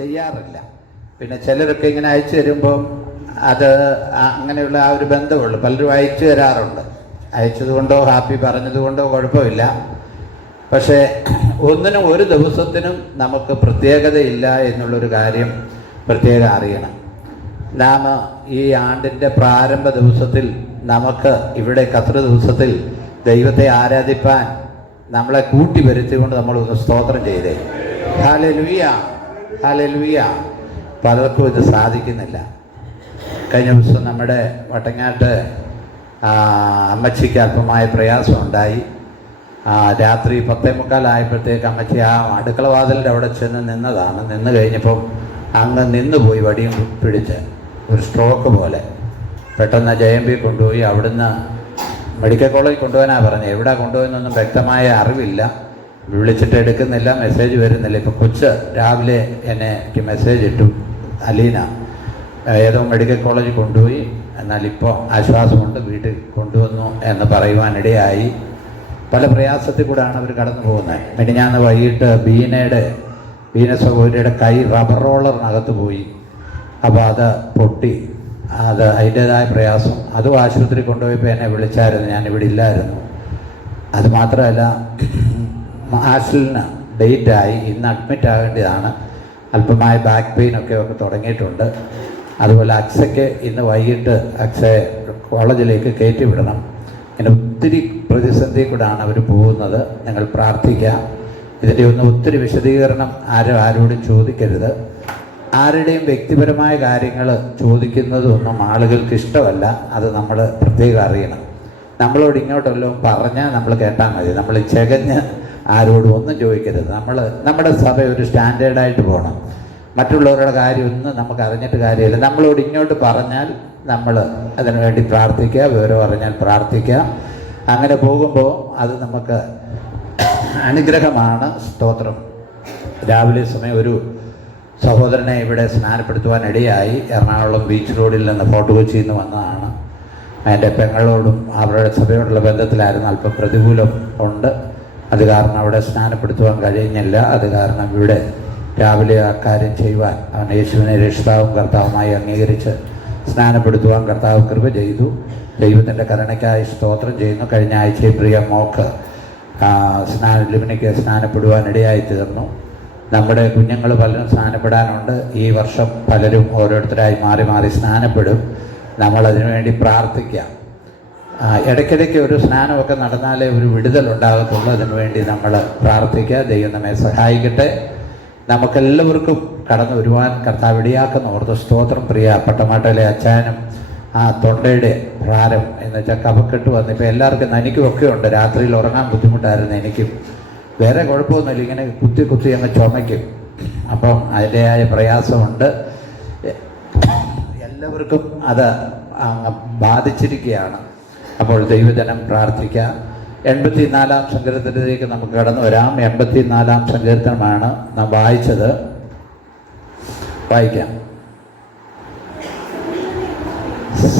ചെയ്യാറില്ല. പിന്നെ ചിലരൊക്കെ ഇങ്ങനെ അയച്ചു തരുമ്പം അത് അങ്ങനെയുള്ള ആ ഒരു ബന്ധമുള്ളൂ. പലരും അയച്ചു തരാറുണ്ട്. അയച്ചതുകൊണ്ടോ ഹാപ്പി പറഞ്ഞതുകൊണ്ടോ കുഴപ്പമില്ല. പക്ഷേ ഒന്നിനും ഒരു ദിവസത്തിനും നമുക്ക് പ്രത്യേകതയില്ല എന്നുള്ളൊരു കാര്യം പ്രത്യേകം അറിയണം. നാം ഈ ആണ്ടിൻ്റെ പ്രാരംഭ ദിവസത്തിൽ നമുക്ക് ഇവിടെ കർത്തൃ ദിവസത്തിൽ ദൈവത്തെ ആരാധിപ്പാൻ നമ്മളെ കൂട്ടി വരുത്തിക്കൊണ്ട് നമ്മളൊന്ന് സ്തോത്രം ചെയ്തേ. Hallelujah, hallelujah. പലർക്കും ഇത് സാധിക്കുന്നില്ല. കഴിഞ്ഞ ദിവസം നമ്മുടെ വട്ടങ്ങാട്ട് അമ്മച്ചിക്ക് അല്പമായ പ്രയാസമുണ്ടായി. രാത്രി 10:45 അമ്മച്ചി ആ അടുക്കള വാതിലിൻ്റെ അവിടെ ചെന്ന് നിന്നതാണ്. നിന്ന് കഴിഞ്ഞപ്പം അങ്ങ് നിന്നുപോയി, വടിയും പിടിച്ച് ഒരു സ്ട്രോക്ക് പോലെ. പെട്ടെന്ന് JMB കൊണ്ടുപോയി. അവിടുന്ന് മെഡിക്കൽ കോളേജിൽ കൊണ്ടുപോകാനാണ് പറഞ്ഞത്. എവിടെ കൊണ്ടുപോയെന്നൊന്നും വ്യക്തമായ അറിവില്ല. വിളിച്ചിട്ട് എടുക്കുന്നില്ല, മെസ്സേജ് വരുന്നില്ല. ഇപ്പോൾ കൊച്ച് രാവിലെ എനിക്ക് മെസ്സേജ് ഇട്ടു, അലീന ഏതോ മെഡിക്കൽ കോളേജിൽ കൊണ്ടുപോയി, എന്നാൽ ഇപ്പോൾ ആശ്വാസമുണ്ട്, വീട്ടിൽ കൊണ്ടുവന്നു എന്ന് പറയുവാനിടയായി. പല പ്രയാസത്തിൽ കൂടെയാണ് അവർ കടന്നു പോകുന്നത്. മിനിഞ്ഞാന്ന് വൈകിട്ട് ബീന സഹോദരിയുടെ കൈ റബ്ബർ റോളറിനകത്ത് പോയി. അപ്പോൾ അത് പൊട്ടി. അത് അതിൻ്റേതായ പ്രയാസം. അതും ആശുപത്രി കൊണ്ടുപോയപ്പോൾ എന്നെ വിളിച്ചായിരുന്നു, ഞാനിവിടെ ഇല്ലായിരുന്നു. അതുമാത്രമല്ല, ആശുലിന് ഡേറ്റായി, ഇന്ന് അഡ്മിറ്റ് ആകേണ്ടതാണ്. അല്പമായ ബാക്ക് പെയിനൊക്കെ തുടങ്ങിയിട്ടുണ്ട്. അതുപോലെ അക്സയ്ക്ക് ഇന്ന് വൈകിട്ട് അക്സയെ കോളേജിലേക്ക് കയറ്റി വിടണം. ഇങ്ങനെ ഒത്തിരി പ്രതിസന്ധി കൂടാണ് അവർ പോകുന്നത്. നിങ്ങൾ പ്രാർത്ഥിക്കുക. ഇതിൻ്റെ ഒന്നും ഒത്തിരി വിശദീകരണം ആരോടും ചോദിക്കരുത്. ആരുടെയും വ്യക്തിപരമായ കാര്യങ്ങൾ ചോദിക്കുന്നതൊന്നും ആളുകൾക്ക് ഇഷ്ടമല്ല. അത് നമ്മൾ പ്രത്യേകം അറിയണം. നമ്മളോട് ഇങ്ങോട്ടെല്ലാം പറഞ്ഞാൽ നമ്മൾ കേട്ടാൽ മതി. നമ്മൾ ചെകഞ്ഞ് ആരോടും ഒന്നും ചോദിക്കരുത്. നമ്മുടെ സഭ ഒരു സ്റ്റാൻഡേർഡായിട്ട് പോകണം. മറ്റുള്ളവരുടെ കാര്യമൊന്നും നമുക്ക് അറിഞ്ഞിട്ട് കാര്യമില്ല. നമ്മളോട് ഇങ്ങോട്ട് പറഞ്ഞാൽ നമ്മൾ അതിനു വേണ്ടി പ്രാർത്ഥിക്കുക, വിവരം അറിഞ്ഞാൽ പ്രാർത്ഥിക്കുക. അങ്ങനെ പോകുമ്പോൾ അത് നമുക്ക് അനുഗ്രഹമാണ്. സ്തോത്രം. രാവിലെ സമയം ഒരു സഹോദരനെ ഇവിടെ സ്നാനപ്പെടുത്തുവാൻ ഇടയായി. എറണാകുളം ബീച്ച് റോഡിൽ നിന്ന് ഫോർട്ട് കൊച്ചിയിൽ നിന്ന് വന്നതാണ്. എൻ്റെ പെങ്ങളോടും അവരുടെ സഭയോടുള്ള ബന്ധത്തിലായിരുന്നു. അല്പം പ്രതികൂലം ഉണ്ട്. അത് കാരണം അവിടെ സ്നാനപ്പെടുത്തുവാൻ കഴിഞ്ഞില്ല. അത് കാരണം ഇവിടെ രാവിലെ ആ കാര്യം ചെയ്യുവാൻ അവൻ യേശുവിനെ രക്ഷിതാവും കർത്താവുമായി അംഗീകരിച്ച് സ്നാനപ്പെടുത്തുവാൻ കർത്താവ് കൃപ ചെയ്തു. ദൈവത്തിൻ്റെ കരുണയ്ക്കായി സ്തോത്രം ചെയ്യുന്നു. കഴിഞ്ഞ ആഴ്ചയിൽ പ്രിയ മോക്ക് ലിമിനിക്ക് സ്നാനപ്പെടുവാൻ ഇടയായി തീർന്നു. നമ്മുടെ കുഞ്ഞുങ്ങൾ പലരും സ്നാനപ്പെടാനുണ്ട്. ഈ വർഷം പലരും ഓരോരുത്തരായി മാറി മാറി സ്നാനപ്പെടും. നമ്മളതിനു വേണ്ടി പ്രാർത്ഥിക്കാം. ഇടയ്ക്കിടയ്ക്ക് ഒരു സ്നാനമൊക്കെ നടന്നാലേ ഒരു വിടുതലുണ്ടാകത്തുള്ളൂ. അതിനുവേണ്ടി നമ്മൾ പ്രാർത്ഥിക്കുക. ദൈവം നമ്മെ സഹായിക്കട്ടെ. നമുക്കെല്ലാവർക്കും കടന്നു വരുവാൻ കർത്താവ് ഇടയാക്കുന്ന ഓർത്ത് സ്തോത്രം. പ്രിയ പട്ടമാട്ടയിലെ അച്ചായനും ആ തൊണ്ടയുടെ ഭാരം എന്ന് വെച്ചാൽ കഫക്കെട്ട് വന്നിപ്പോൾ എല്ലാവർക്കും, എനിക്കുമൊക്കെ ഉണ്ട്. രാത്രിയിൽ ഉറങ്ങാൻ ബുദ്ധിമുട്ടായിരുന്നു. എനിക്കും വേറെ കുഴപ്പമൊന്നുമില്ല. ഇങ്ങനെ കുത്തി അങ്ങ് ചുമയ്ക്കും. അപ്പം അതിൻ്റെതായ പ്രയാസമുണ്ട്. എല്ലാവർക്കും അത് അങ്ങ് ബാധിച്ചിരിക്കുകയാണ്. അപ്പോൾ ദൈവജനം പ്രാർത്ഥിക്കാം. 84-ാം സങ്കീർത്തനത്തിലേക്ക് നമുക്ക് കടന്നു വരാം. 84-ാം സങ്കീർത്തനമാണ് നാം വായിച്ചത്. വായിക്കാം.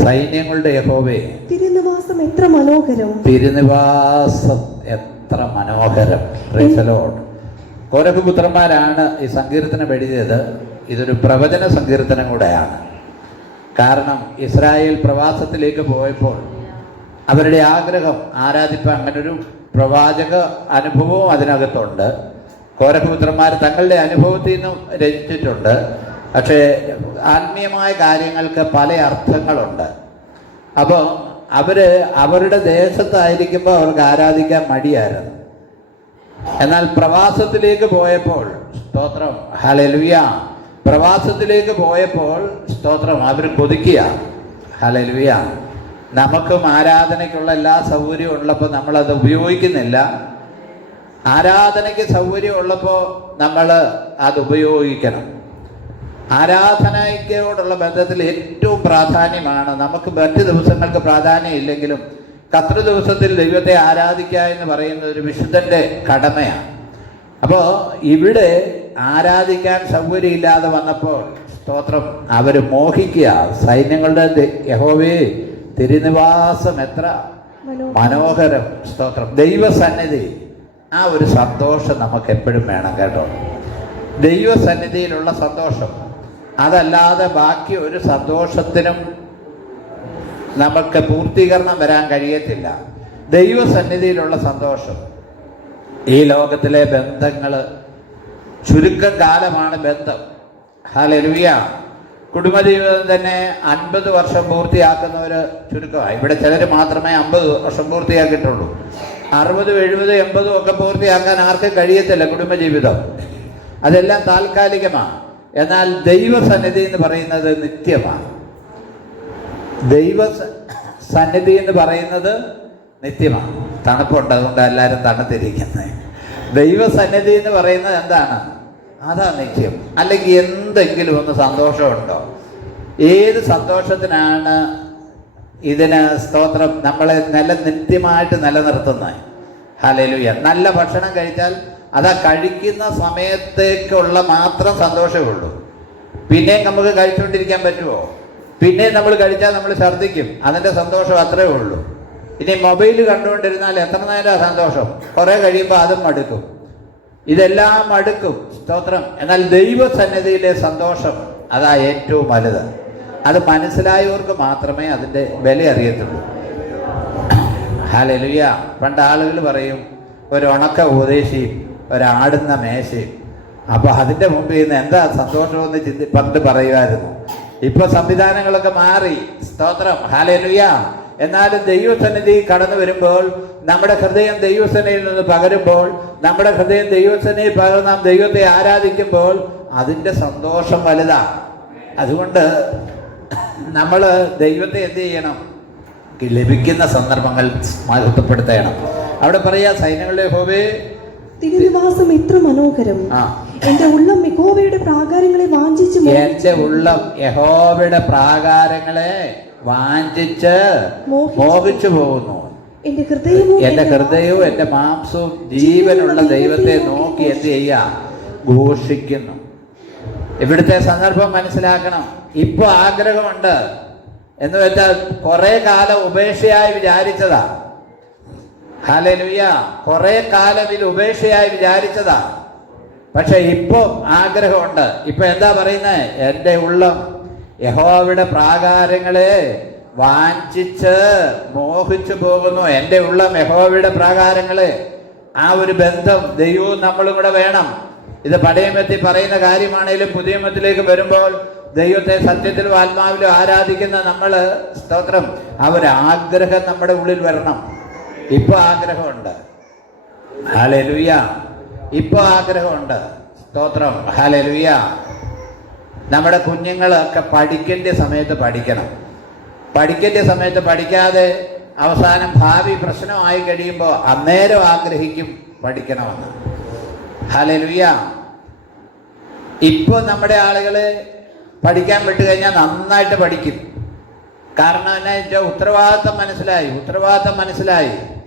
സൈന്യങ്ങളുടെ യഹോവേ, തിരുനിവാസം എത്ര മനോഹരം, തിരുനിവാസം എത്ര മനോഹരം. Price the Lord. കോരഹ് പുത്രന്മാരാണ് ഈ സങ്കീർത്തനം എഴുതിയത്. ഇതൊരു പ്രവചന സങ്കീർത്തനം കൂടെയാണ്. കാരണം ഇസ്രായേൽ പ്രവാസത്തിലേക്ക് പോയപ്പോൾ അവരുടെ ആഗ്രഹം ആരാധിപ്പാൻ അങ്ങനൊരു പ്രവാചക അനുഭവവും അതിനകത്തുണ്ട്. കോരഹ് പുത്രന്മാർ തങ്ങളുടെ അനുഭവത്തിൽ നിന്നും രചിച്ചിട്ടുണ്ട്. പക്ഷേ ആത്മീയമായ കാര്യങ്ങൾക്ക് പല അർത്ഥങ്ങളുണ്ട്. അപ്പോൾ അവരുടെ ദേശത്തായിരിക്കുമ്പോൾ അവർക്ക് ആരാധിക്കാൻ മടിയായിരുന്നു. എന്നാൽ പ്രവാസത്തിലേക്ക് പോയപ്പോൾ സ്തോത്രം, ഹല്ലേലൂയ, പ്രവാസത്തിലേക്ക് പോയപ്പോൾ സ്തോത്രം, അവർ കൊതിക്കുക. ഹല്ലേലൂയ. നമുക്കും ആരാധനയ്ക്കുള്ള എല്ലാ സൗകര്യവും ഉള്ളപ്പോൾ നമ്മളത് ഉപയോഗിക്കുന്നില്ല. ആരാധനയ്ക്ക് സൗകര്യം ഉള്ളപ്പോൾ നമ്മൾ അത് ഉപയോഗിക്കണം. ആരാധനയോടുള്ള ബന്ധത്തിൽ ഏറ്റവും പ്രാധാന്യമാണ്. നമുക്ക് മറ്റ് ദിവസങ്ങൾക്ക് പ്രാധാന്യം ഇല്ലെങ്കിലും കർത്തൃ ദിവസത്തിൽ ദൈവത്തെ ആരാധിക്കുക എന്ന് പറയുന്നത് ഒരു വിശുദ്ധന്റെ കടമയാണ്. അപ്പോൾ ഇവിടെ ആരാധിക്കാൻ സൗകര്യമില്ലാതെ വന്നപ്പോൾ സ്തോത്രം, അവർ മോഹിക്കുക. സൈന്യങ്ങളുടെ യഹോവേ, തിരുനിവാസം എത്ര മനോഹരം. സ്തോത്രം. ദൈവസന്നിധി, ആ ഒരു സന്തോഷം നമുക്ക് എപ്പോഴും വേണം കേട്ടോ. ദൈവസന്നിധിയിലുള്ള സന്തോഷം. അതല്ലാതെ ബാക്കി ഒരു സന്തോഷത്തിനും നമുക്ക് പൂർത്തീകരണം വരാൻ കഴിയത്തില്ല. ദൈവസന്നിധിയിലുള്ള സന്തോഷം. ഈ ലോകത്തിലെ ബന്ധങ്ങൾ ചുരുക്കം കാലമാണ് ബന്ധം. ഹല്ലേലൂയ. കുടുംബജീവിതം തന്നെ 50 വർഷം പൂർത്തിയാക്കുന്നവർ ചുരുക്കമായി. ഇവിടെ ചിലർ മാത്രമേ 50 വർഷം പൂർത്തിയാക്കിയിട്ടുള്ളൂ. 60, 70, 80 ഒക്കെ പൂർത്തിയാക്കാൻ ആർക്കും കഴിയത്തില്ല കുടുംബജീവിതം. അതെല്ലാം താൽക്കാലികമാണ്. എന്നാൽ ദൈവസന്നിധി എന്ന് പറയുന്നത് നിത്യമാണ്. ദൈവസന്നിധി എന്ന് പറയുന്നത് നിത്യമാണ്. തണുപ്പുണ്ട്, അതുകൊണ്ട് എല്ലാവരും തണുത്തിരിക്കുന്നത്. ദൈവസന്നിധി എന്ന് പറയുന്നത് എന്താണ്? അതാ നിത്യം. അല്ലെങ്കിൽ എന്തെങ്കിലും ഒന്ന് സന്തോഷമുണ്ടോ? ഏത് സന്തോഷത്തിനാണ് ഇതിന് സ്തോത്രം നമ്മളെ നിത്യമായിട്ട് നിലനിർത്തുന്നത്? ഹല്ലേലൂയ. നല്ല ഭക്ഷണം കഴിച്ചാൽ അതാ കഴിക്കുന്ന സമയത്തേക്കുള്ള മാത്രം സന്തോഷമേ ഉള്ളൂ. പിന്നെയും നമുക്ക് കഴിച്ചുകൊണ്ടിരിക്കാൻ പറ്റുമോ? പിന്നെയും നമ്മൾ കഴിച്ചാൽ നമ്മൾ ഛർദ്ദിക്കും. അതിൻ്റെ സന്തോഷം അത്രയേ ഉള്ളൂ. ഇനി മൊബൈൽ കണ്ടുകൊണ്ടിരുന്നാൽ എത്ര നേരം സന്തോഷം? കുറെ കഴിയുമ്പോൾ അതും മടുക്കും. ഇതെല്ലാം മടുക്കും. സ്തോത്രം. എന്നാൽ ദൈവസന്നിധിയിലെ സന്തോഷം അതാ ഏറ്റവും വലുത്. അത് മനസ്സിലായവർക്ക് മാത്രമേ അതിൻ്റെ വില അറിയത്തുള്ളൂ. ഹല്ലേലൂയ. പണ്ട് ആളുകൾ പറയും ഒരു ഉണക്ക ഉപദേശിയും ഒരാടുന്ന മേശയും. അപ്പോൾ അതിൻ്റെ മുമ്പിൽ നിന്ന് എന്താ സന്തോഷമെന്ന് പണ്ട് പറയുമായിരുന്നു. ഇപ്പൊ സംവിധാനങ്ങളൊക്കെ മാറി. സ്തോത്രം. ഹല്ലേലൂയ. എന്നാലും ദൈവസന്നിധി കടന്നു വരുമ്പോൾ, നമ്മുടെ ഹൃദയം ദൈവസന്നിധിയിൽ നിന്ന് പകരുമ്പോൾ, നമ്മുടെ ഹൃദയം ദൈവസന്നിധി പകർന്ന് നാം ദൈവത്തെ ആരാധിക്കുമ്പോൾ അതിൻ്റെ സന്തോഷം വലുതാണ്. അതുകൊണ്ട് നമ്മൾ ദൈവത്തെ എന്ത് ചെയ്യണം? ലഭിക്കുന്ന സന്ദർഭങ്ങൾ മഹത്വപ്പെടുത്തണം. അവിടെ പറയാ, സൈന്യങ്ങളുടെ യഹോവേ, തിരുനിവാസം എത്ര മനോഹരം. എന്റെ ഉള്ളം യഹോവയുടെ പ്രാകാരങ്ങളെ വാഞ്ചിച്ചു. എന്റെ ഉള്ളം യഹോവയുടെ പ്രാകാരങ്ങളെ വാഞ്ചിച്ച് മോഹിച്ചു പോകുന്നു. എന്റെ ഹൃദയവും എന്റെ മാംസവും ജീവനുള്ള ദൈവത്തെ നോക്കി എന്ത് ചെയ്യാ? ഘോഷിക്കുന്നു. ഇവിടുത്തെ സന്ദർഭം മനസ്സിലാക്കണം. ഇപ്പൊ ആഗ്രഹമുണ്ട് എന്ന് വെച്ചാൽ കുറെ കാലം ഉപേക്ഷയായി വിചാരിച്ചതാ. ഹല്ലേലൂയ. കുറെ കാലം ഇത് ഉപേക്ഷയായി വിചാരിച്ചതാ. പക്ഷെ ഇപ്പൊ ആഗ്രഹമുണ്ട്. ഇപ്പൊ എന്താ പറയുന്നത്? എന്റെ ഉള്ളം യഹോവയുടെ പ്രാകാരങ്ങളെ വാഞ്ചിച്ച് മോഹിച്ചു പോകുന്നു. എൻ്റെ ഉള്ളം യഹോവയുടെ പ്രാകാരങ്ങളെ. ആ ഒരു ബന്ധം ദൈവവും നമ്മളും കൂടെ വേണം. ഇത് പഴയമത്തിൽ പറയുന്ന കാര്യമാണെങ്കിലും പുതിയ മത്തിലേക്ക് വരുമ്പോൾ ദൈവത്തെ സത്യത്തിലും ആത്മാവിലും ആരാധിക്കുന്ന നമ്മൾ, സ്തോത്രം, ആ ഒരു ആഗ്രഹം നമ്മുടെ ഉള്ളിൽ വരണം. ഇപ്പൊ ആഗ്രഹമുണ്ട്. ഹല്ലേലൂയ. ഇപ്പൊ ആഗ്രഹമുണ്ട്. സ്തോത്രം. ഹല്ലേലൂയ. നമ്മുടെ കുഞ്ഞുങ്ങളൊക്കെ പഠിക്കേണ്ട സമയത്ത് പഠിക്കണം. പഠിക്കേണ്ട സമയത്ത് പഠിക്കാതെ അവസാനം ഭാവി പ്രശ്നമായി കഴിയുമ്പോൾ അന്നേരം ആഗ്രഹിക്കും പഠിക്കണമെന്ന്. ഹല്ലേലൂയ. ഇപ്പോൾ നമ്മുടെ ആളുകള് പഠിക്കാൻ വിട്ടു കഴിഞ്ഞാൽ നന്നായിട്ട് പഠിക്കും. കാരണം എന്നാ വെച്ചാൽ ഉത്തരവാദിത്തം മനസ്സിലായി.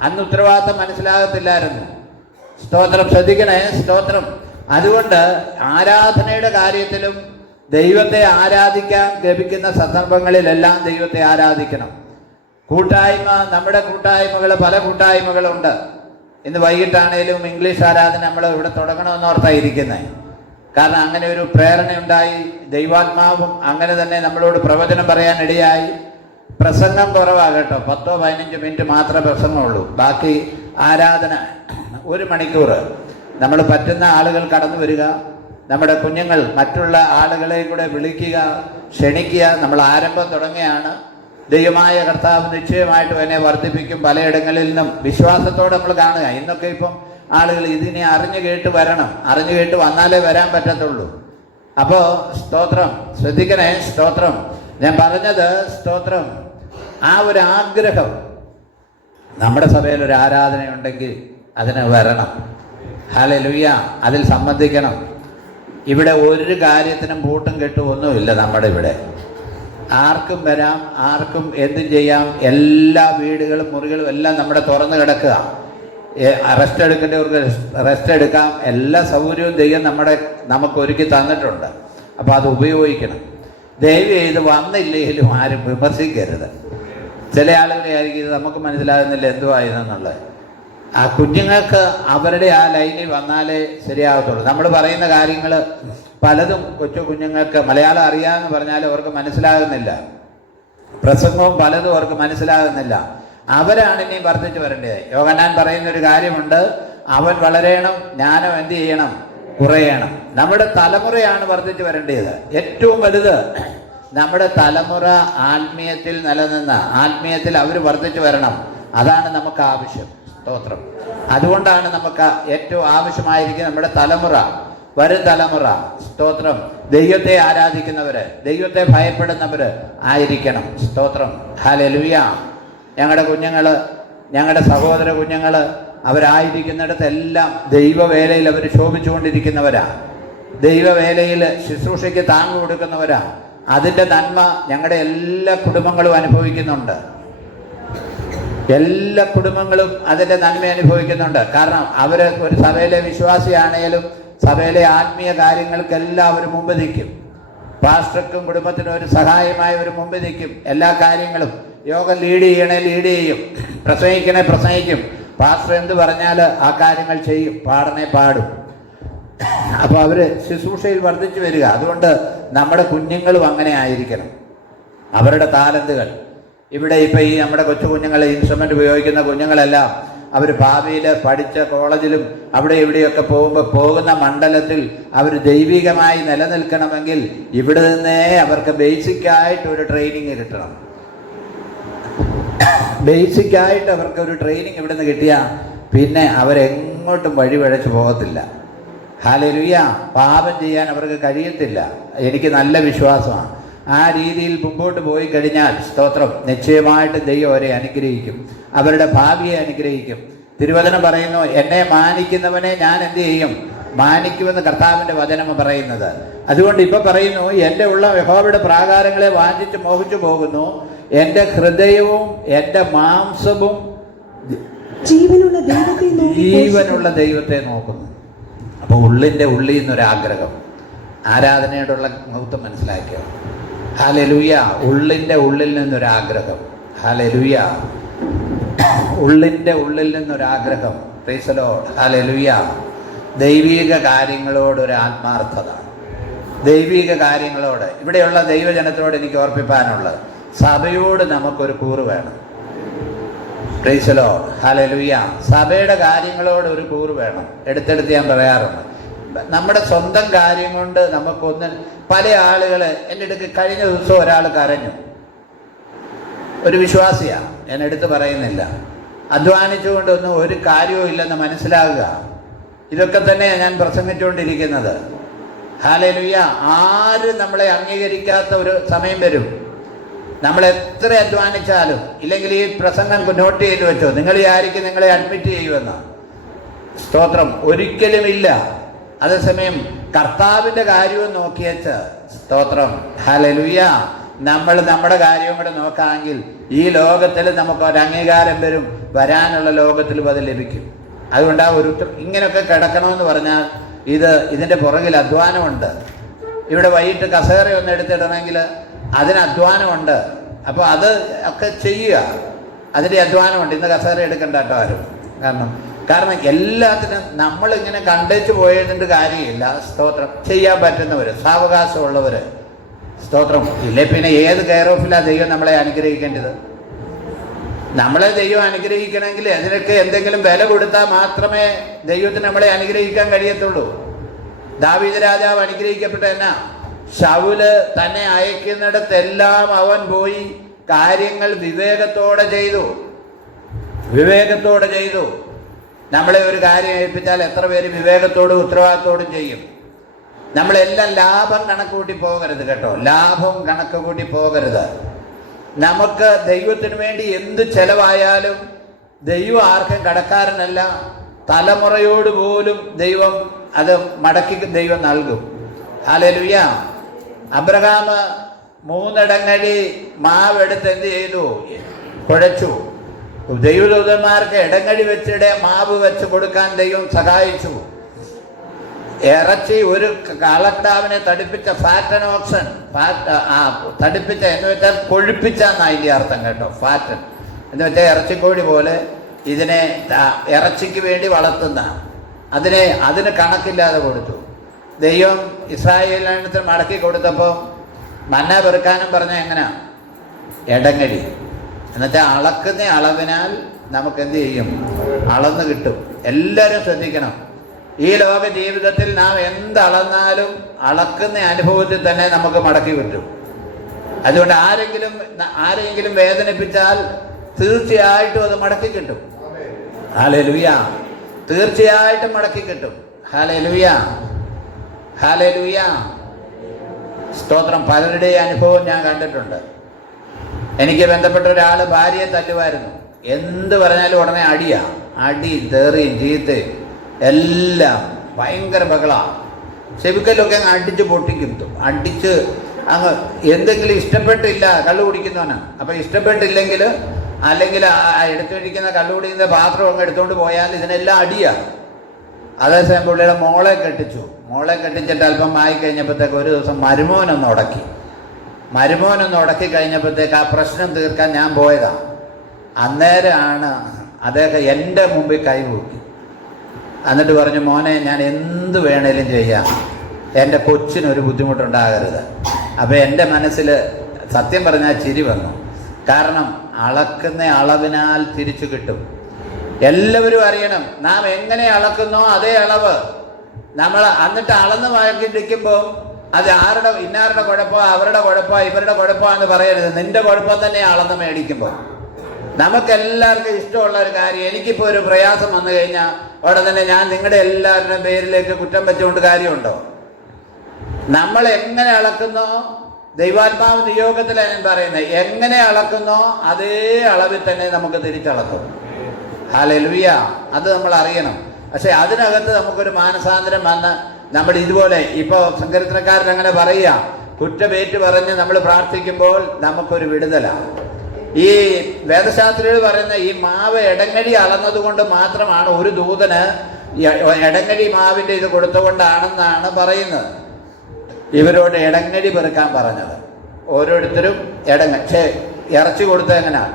അന്ന് ഉത്തരവാദിത്തം മനസ്സിലാകത്തില്ലായിരുന്നു. സ്തോത്രം. ശ്രദ്ധിക്കണേ. സ്തോത്രം. അതുകൊണ്ട് ആരാധനയുടെ കാര്യത്തിലും ദൈവത്തെ ആരാധിക്കാൻ ലഭിക്കുന്ന സന്ദർഭങ്ങളിലെല്ലാം ദൈവത്തെ ആരാധിക്കണം. കൂട്ടായ്മ, നമ്മുടെ കൂട്ടായ്മകൾ, പല കൂട്ടായ്മകളുണ്ട്. ഇന്ന് വൈകിട്ടാണേലും ഇംഗ്ലീഷ് ആരാധന നമ്മൾ ഇവിടെ തുടങ്ങണമെന്നോർത്താണ് ഇരിക്കുന്നത്. കാരണം അങ്ങനെ ഒരു പ്രേരണയുണ്ടായി. ദൈവാത്മാവും അങ്ങനെ തന്നെ നമ്മളോട് പ്രവചനം പറയാൻ ഇടയായി. പ്രസംഗം കുറവാകട്ടോ, 10-15 മിനിറ്റ് മാത്രമേ പ്രസംഗമുള്ളൂ. ബാക്കി ആരാധന 1 മണിക്കൂർ. നമ്മൾ പറ്റുന്ന ആളുകൾ കടന്നു വരിക, നമ്മുടെ കുഞ്ഞുങ്ങൾ മറ്റുള്ള ആളുകളെ കൂടെ വിളിക്കുക, ക്ഷണിക്കുക. നമ്മൾ ആരംഭം തുടങ്ങിയാണ്. ദൈവമായ കർത്താവ് നിശ്ചയമായിട്ടും എന്നെ വർദ്ധിപ്പിക്കും. പലയിടങ്ങളിൽ നിന്നും വിശ്വാസത്തോടെ നമ്മൾ കാണുക. ഇന്നൊക്കെ ഇപ്പം ആളുകൾ ഇതിനെ അറിഞ്ഞു കേട്ട് വരണം. അറിഞ്ഞു കേട്ട് വന്നാലേ വരാൻ പറ്റത്തുള്ളൂ. അപ്പോൾ സ്തോത്രം. ശ്രദ്ധിക്കണേ. സ്തോത്രം. ഞാൻ പറഞ്ഞത് സ്തോത്രം. ആ ഒരു ആഗ്രഹം നമ്മുടെ സഭയിൽ ഒരു ആരാധനയുണ്ടെങ്കിൽ അതിന് വരണം. ഹല്ലേലൂയ. അതിൽ സംബന്ധിക്കണം. ഇവിടെ ഒരു കാര്യത്തിനും പൂട്ടും കെട്ടും ഒന്നുമില്ല. നമ്മുടെ ഇവിടെ ആർക്കും വരാം, ആർക്കും എന്തും ചെയ്യാം. എല്ലാ വീടുകളും മുറികളും എല്ലാം നമ്മുടെ തുറന്നു കിടക്കുക. റെസ്റ്റ് എടുക്കേണ്ടവർക്ക് റെസ്റ്റ് എടുക്കാം. എല്ലാ സൗകര്യവും ദൈവം നമുക്ക് ഒരുക്കി തന്നിട്ടുണ്ട്. അപ്പോൾ അത് ഉപയോഗിക്കണം. ദയവ് ചെയ്ത് വന്നില്ലെങ്കിലും ആരും വിമർശിക്കരുത്. ചില ആളുകളെ ആയിരിക്കും ഇത് നമുക്ക് മനസ്സിലാകുന്നില്ല എന്തുവായിരുന്നുള്ളത്. ആ കുഞ്ഞുങ്ങൾക്ക് അവരുടെ ആ ലൈനിൽ വന്നാലേ ശരിയാകത്തുള്ളൂ. നമ്മൾ പറയുന്ന കാര്യങ്ങൾ പലതും കൊച്ചു കുഞ്ഞുങ്ങൾക്ക് മലയാളം അറിയാമെന്ന് പറഞ്ഞാൽ അവർക്ക് മനസ്സിലാകുന്നില്ല. പ്രസംഗവും പലതും അവർക്ക് മനസ്സിലാകുന്നില്ല. അവരാണ് ഇനിയും വർദ്ധിച്ചു വരേണ്ടത്. യോഹന്നാൻ പറയുന്നൊരു കാര്യമുണ്ട്, അവൻ വളരണം, ജ്ഞാനം എന്ത് ചെയ്യണം? കുറയണം. നമ്മുടെ തലമുറയാണ് വർദ്ധിച്ചു വരേണ്ടത്. ഏറ്റവും വലുത് നമ്മുടെ തലമുറ ആത്മീയത്തിൽ നിലനിന്ന് ആത്മീയത്തിൽ അവർ വർദ്ധിച്ചു വരണം. അതാണ് നമുക്ക് ആവശ്യം. സ്തോത്രം. അതുകൊണ്ടാണ് നമുക്ക് ഏറ്റവും ആവശ്യമായിരിക്കും നമ്മുടെ തലമുറ, വരും തലമുറ. സ്തോത്രം. ദൈവത്തെ ആരാധിക്കുന്നവര്, ദൈവത്തെ ഭയപ്പെടുന്നവര് ആയിരിക്കണം. സ്തോത്രം. ഹല്ലേലൂയ. ഞങ്ങളുടെ കുഞ്ഞുങ്ങള്, ഞങ്ങളുടെ സഹോദര കുഞ്ഞുങ്ങള് അവരായിരിക്കുന്നിടത്തെല്ലാം ദൈവവേലയിൽ അവർ ശോഭിച്ചുകൊണ്ടിരിക്കുന്നവരാ. ദൈവവേലയിൽ ശുശ്രൂഷയ്ക്ക് താങ്ങ് കൊടുക്കുന്നവരാ. അതിൻ്റെ നന്മ ഞങ്ങളുടെ എല്ലാ കുടുംബങ്ങളും അനുഭവിക്കുന്നുണ്ട്. എല്ലാ കുടുംബങ്ങളും അതിൻ്റെ നന്മ അനുഭവിക്കുന്നുണ്ട്. കാരണം അവർ ഒരു സഭയിലെ വിശ്വാസിയാണേലും സഭയിലെ ആത്മീയ കാര്യങ്ങൾക്കെല്ലാം അവർ മുമ്പ് നിൽക്കും. പാസ്റ്റർക്കും കുടുംബത്തിനും ഒരു സഹായമായി അവർ മുമ്പ് നിൽക്കും. എല്ലാ കാര്യങ്ങളും യോഗം ലീഡ് ചെയ്യണേ ലീഡ് ചെയ്യും, പ്രസംഗിക്കണേ പ്രസംഗിക്കും. പാസ്റ്റർ എന്ത് പറഞ്ഞാൽ ആ കാര്യങ്ങൾ ചെയ്യും, പാടണേ പാടും. അപ്പോൾ അവർ ശുശ്രൂഷയിൽ വർദ്ധിച്ചു വരിക. അതുകൊണ്ട് നമ്മുടെ കുഞ്ഞുങ്ങളും അങ്ങനെ ആയിരിക്കണം. അവരുടെ താലന്തുകൾ ഇവിടെ ഇപ്പം ഈ നമ്മുടെ കൊച്ചു കുഞ്ഞുങ്ങൾ ഇൻസ്ട്രുമെൻ്റ് ഉപയോഗിക്കുന്ന കുഞ്ഞുങ്ങളെല്ലാം അവർ ഭാവിയിൽ പഠിച്ച കോളേജിലും അവിടെ ഇവിടെയൊക്കെ പോകുന്ന മണ്ഡലത്തിൽ അവർ ദൈവികമായി നിലനിൽക്കണമെങ്കിൽ ഇവിടെ നിന്നേ അവർക്ക് ബേസിക്കായിട്ട് ഒരു ട്രെയിനിങ് കിട്ടണം. ബേസിക്കായിട്ട് അവർക്ക് ഒരു ട്രെയിനിങ് ഇവിടെ നിന്ന് കിട്ടിയാൽ പിന്നെ അവരെങ്ങോട്ടും വഴിവഴച്ച് പോകത്തില്ല. ഹല്ലേലൂയ. പാപം ചെയ്യാൻ അവർക്ക് കഴിയത്തില്ല. എനിക്ക് നല്ല വിശ്വാസമാണ്. ആ രീതിയിൽ മുമ്പോട്ട് പോയി കഴിഞ്ഞാൽ സ്തോത്രം, നിശ്ചയമായിട്ട് ദൈവം അവരെ അനുഗ്രഹിക്കും, അവരുടെ ഭാവിയെ അനുഗ്രഹിക്കും. തിരുവചനം പറയുന്നു, എന്നെ മാനിക്കുന്നവനെ ഞാൻ എന്ത് ചെയ്യും? മാനിക്കുമെന്ന് കർത്താവിൻ്റെ വചനം പറയുന്നത്. അതുകൊണ്ട് ഇപ്പൊ പറയുന്നു, എൻ്റെ ഉള്ള യഹോവയുടെ പ്രാകാരങ്ങളെ വാഞ്ചിച്ച് മോഹിച്ചു പോകുന്നു, എൻ്റെ ഹൃദയവും എൻ്റെ മാംസവും ജീവനുള്ള ദൈവത്തെ നോക്കുന്നു. അപ്പൊ ഉള്ളിൻ്റെ ഉള്ളിൽ നിന്നൊരാഗ്രഹം, ആരാധനയോടുള്ള മഹത്വം മനസ്സിലാക്കിയോ? ഹല്ലേലൂയ. ഉള്ളിൻ്റെ ഉള്ളിൽ നിന്നൊരാഗ്രഹം. ഹല്ലേലൂയ. ഉള്ളിൻ്റെ ഉള്ളിൽ നിന്നൊരാഗ്രഹം. Praise the lord. ഹല്ലേലൂയ. ദൈവിക കാര്യങ്ങളോടൊരു ആത്മാർത്ഥത, ദൈവിക കാര്യങ്ങളോട്. ഇവിടെയുള്ള ദൈവജനത്തോട് എനിക്ക് ഓർപ്പിപ്പാനുള്ളത്, സഭയോട് നമുക്കൊരു കൂറ് വേണം. Price the lord. ഹല്ലേലൂയ. സഭയുടെ കാര്യങ്ങളോട് ഒരു കൂറ് വേണം. എടുത്തെടുത്ത് ഞാൻ പറയാറുണ്ട്. നമ്മുടെ സ്വന്തം കാര്യം കൊണ്ട് നമുക്കൊന്ന്, പല ആളുകൾ എൻ്റെ അടുക്ക് കഴിഞ്ഞ ദിവസം ഒരാൾ കരഞ്ഞു, ഒരു വിശ്വാസിയാണ്, ഞാൻ എടുത്ത് പറയുന്നില്ല. അധ്വാനിച്ചുകൊണ്ടൊന്നും ഒരു കാര്യവും ഇല്ലെന്ന് മനസ്സിലാകുക. ഇതൊക്കെ തന്നെയാണ് ഞാൻ പ്രസംഗിച്ചുകൊണ്ടിരിക്കുന്നത്. ഹല്ലേലൂയ. ആരും നമ്മളെ അംഗീകരിക്കാത്ത ഒരു സമയം വരും. നമ്മൾ എത്ര അധ്വാനിച്ചാലും, ഇല്ലെങ്കിൽ ഈ പ്രസംഗം നോട്ട് ചെയ്ത് വെച്ചോ, നിങ്ങൾ ആയിരിക്കും നിങ്ങളെ അഡ്മിറ്റ് ചെയ്യുമെന്ന്. സ്തോത്രം. ഒരിക്കലും ഇല്ല. അതേസമയം കർത്താവിൻ്റെ കാര്യവും നോക്കിയച്ച് സ്തോത്രം. ഹല്ലേലൂയ. നമ്മൾ നമ്മുടെ കാര്യവും കൂടെ നോക്കാമെങ്കിൽ ഈ ലോകത്തിൽ നമുക്ക് ഒരു അംഗീകാരം വരും, വരാനുള്ള ലോകത്തിലും അത് ലഭിക്കും. അതുകൊണ്ട് ആ ഒരു ഇങ്ങനെയൊക്കെ കിടക്കണമെന്ന് പറഞ്ഞാൽ ഇതിൻ്റെ പുറകിൽ അധ്വാനമുണ്ട്. ഇവിടെ വൈകിട്ട് കസേര ഒന്ന് എടുത്തിടണമെങ്കിൽ അതിന് അധ്വാനമുണ്ട്. അപ്പോൾ അത് ഒക്കെ ചെയ്യുക, അതിൻ്റെ അധ്വാനമുണ്ട്. ഇന്ന് കസേര എടുക്കണ്ട കേട്ടോ ആരും. കാരണം എല്ലാത്തിനും നമ്മളിങ്ങനെ കണ്ടേച്ച് പോയതിൻ്റെ കാര്യമില്ല. സ്തോത്രം. ചെയ്യാൻ പറ്റുന്നവർ, സാവകാശമുള്ളവർ, സ്തോത്രം. ഇല്ലേ പിന്നെ ഏത് കെയർ ഓഫിലാണ് ദൈവം നമ്മളെ അനുഗ്രഹിക്കേണ്ടത്? നമ്മളെ ദൈവം അനുഗ്രഹിക്കണമെങ്കിൽ അതിനൊക്കെ എന്തെങ്കിലും വില കൊടുത്താൽ മാത്രമേ ദൈവത്തിന് നമ്മളെ അനുഗ്രഹിക്കാൻ കഴിയത്തുള്ളൂ. ദാവീദ് രാജാവ് അനുഗ്രഹിക്കപ്പെട്ട എന്നാ? ശൗല് തന്നെ അയക്കുന്നിടത്തെല്ലാം അവൻ പോയി കാര്യങ്ങൾ വിവേകത്തോടെ ചെയ്തു. വിവേകത്തോടെ ചെയ്തു. നമ്മളെ ഒരു കാര്യം ഏൽപ്പിച്ചാൽ എത്ര പേര് വിവേകത്തോടും ഉത്തരവാദിത്തോടും ചെയ്യും? നമ്മളെല്ലാം ലാഭം കണക്ക് കൂട്ടി പോകരുത് കേട്ടോ. ലാഭം കണക്ക് കൂട്ടി പോകരുത്. നമുക്ക് ദൈവത്തിന് വേണ്ടി എന്ത് ചെലവായാലും ദൈവം ആർക്കും കടക്കാരനല്ല. തലമുറയോട് പോലും ദൈവം അത് മടക്കി ദൈവം നൽകും. ഹല്ലേലൂയ. അബ്രഹാം 3 ഇടങ്ങഴി മാവെടുത്ത് എന്ത് ചെയ്തു? കുഴച്ചു. ദൈവദൂതന്മാർക്ക് ഇടങ്ങഴി വെച്ചിടെ മാവ് വെച്ച് കൊടുക്കാൻ ദൈവം സഹായിച്ചു. ഇറച്ചി ഒരു കളക്ടാവിനെ തടിപ്പിച്ച ഫാറ്റൻ ഓക്സൺ, തടിപ്പിച്ച എന്ന് വെച്ചാൽ കൊഴുപ്പിച്ചാന്ന് അതിൻ്റെ അർത്ഥം കേട്ടോ. ഫാറ്റൻ എന്ന് വെച്ചാൽ ഇറച്ചിക്കോഴി പോലെ ഇതിനെ ഇറച്ചിക്ക് വേണ്ടി വളർത്തുന്ന അതിന് കണക്കില്ലാതെ കൊടുത്തു. ദൈവം ഇസ്രായേലിനടുത്ത് മടക്കി കൊടുത്തപ്പോൾ മന്ന പെറുക്കാനും പറഞ്ഞ എങ്ങനെയാ? ഇടങ്ങഴി. എന്നുവെച്ചാൽ അളക്കുന്ന അളവിനാൽ നമുക്ക് എന്ത് ചെയ്യും? അളന്ന് കിട്ടും. എല്ലാവരും ശ്രദ്ധിക്കണം. ഈ ലോക ജീവിതത്തിൽ നാം എന്തളന്നാലും അളക്കുന്ന അനുഭവത്തിൽ തന്നെ നമുക്ക് മടക്കി കിട്ടും. അതുകൊണ്ട് ആരെങ്കിലും വേദനിപ്പിച്ചാൽ തീർച്ചയായിട്ടും അത് മടക്കി കിട്ടും. ഹല്ലേലൂയ. തീർച്ചയായിട്ടും മടക്കി കിട്ടും. Hallelujah, hallelujah. സ്തോത്രം. പലരുടെയും അനുഭവം ഞാൻ കണ്ടിട്ടുണ്ട്. എനിക്ക് ബന്ധപ്പെട്ട ഒരാൾ ഭാര്യയെ തല്ലുമായിരുന്നു. എന്ത് പറഞ്ഞാലും ഉടനെ അടി തെറിയും ചീത്തയും എല്ലാം ഭയങ്കര ബഹളമാണ്. ചെവിക്കലൊക്കെ അങ്ങ് അടിച്ച് പൊട്ടിക്കും. അടിച്ച് അങ്ങ് എന്തെങ്കിലും ഇഷ്ടപ്പെട്ടില്ല, കള്ളു കുടിക്കുന്നവനാണ്. അപ്പം ഇഷ്ടപ്പെട്ടില്ലെങ്കിൽ അല്ലെങ്കിൽ എടുത്തു കഴിക്കുന്ന കള്ളു കുടിക്കുന്ന പാത്രം അങ്ങ് എടുത്തുകൊണ്ട് പോയാൽ ഇതിനെല്ലാം അടിയാണ്. അതേസമയം പുള്ളിയുടെ മോളെ കെട്ടിച്ചിട്ട് അല്പം ആയി കഴിഞ്ഞപ്പോഴത്തേക്ക് ഒരു ദിവസം മരുമോനൊന്ന് ഉടക്കി കഴിഞ്ഞപ്പോഴത്തേക്ക് ആ പ്രശ്നം തീർക്കാൻ ഞാൻ പോയതാണ്. അന്നേരമാണ് അദ്ദേഹം എൻ്റെ മുമ്പിൽ കൈകൂക്കി. എന്നിട്ട് പറഞ്ഞു, മോനെ, ഞാൻ എന്ത് വേണേലും ചെയ്യാം, എൻ്റെ കൊച്ചിനൊരു ബുദ്ധിമുട്ടുണ്ടാകരുത്. അപ്പം എൻ്റെ മനസ്സിൽ സത്യം പറഞ്ഞാൽ ചിരി വന്നു. കാരണം അളക്കുന്ന അളവിനാൽ തിരിച്ചു കിട്ടും. എല്ലാവരും അറിയണം, നാം എങ്ങനെ അളക്കുന്നോ അതേ അളവ് നമ്മൾ എന്നിട്ട് അളന്ന് വാങ്ങിയിരിക്കുമ്പോൾ അത് ഇന്നാരുടെ കുഴപ്പമോ അവരുടെ കുഴപ്പമോ ഇവരുടെ കുഴപ്പമോ എന്ന് പറയരുത്. നിന്റെ കുഴപ്പം തന്നെ അളന്ന് മേടിക്കുമ്പോൾ നമുക്കെല്ലാവർക്കും ഇഷ്ടമുള്ള ഒരു കാര്യം. എനിക്കിപ്പോൾ ഒരു പ്രയാസം വന്നു കഴിഞ്ഞാൽ അവിടെ തന്നെ ഞാൻ നിങ്ങളുടെ എല്ലാവരുടെയും പേരിലേക്ക് കുറ്റം വെച്ചുകൊണ്ട് കാര്യമുണ്ടോ? നമ്മൾ എങ്ങനെ അളക്കുന്നോ, ദൈവാത്മാവ് നിയോഗത്തിലാണ് ഞാൻ പറയുന്നത്, എങ്ങനെ അളക്കുന്നോ അതേ അളവിൽ തന്നെ നമുക്ക് തിരിച്ചളക്കും. ഹല്ലേലൂയ. അത് നമ്മൾ അറിയണം. പക്ഷെ അതിനകത്ത് നമുക്കൊരു മാനസാന്തരം വന്ന് നമ്മൾ ഇതുപോലെ ഇപ്പോൾ സങ്കീർത്തനക്കാരൻ അങ്ങനെ പറയുക, കുറ്റമേറ്റ് പറഞ്ഞ് നമ്മൾ പ്രാർത്ഥിക്കുമ്പോൾ നമുക്കൊരു വിടുതലാണ്. ഈ വേദശാസ്ത്രികൾ പറയുന്ന ഈ മാവ് ഇടങ്ങഴി അളന്നത് കൊണ്ട് മാത്രമാണ് ഒരു ദൂതന് ഇടങ്ങഴി മാവിൻ്റെ ഇത് കൊടുത്തുകൊണ്ടാണെന്നാണ് പറയുന്നത്. ഇവരോട് ഇടങ്ങഴി പെറുക്കാൻ പറഞ്ഞത്. ഓരോരുത്തരും പക്ഷേ ഇറച്ചി കൊടുത്തത് എങ്ങനെയാ?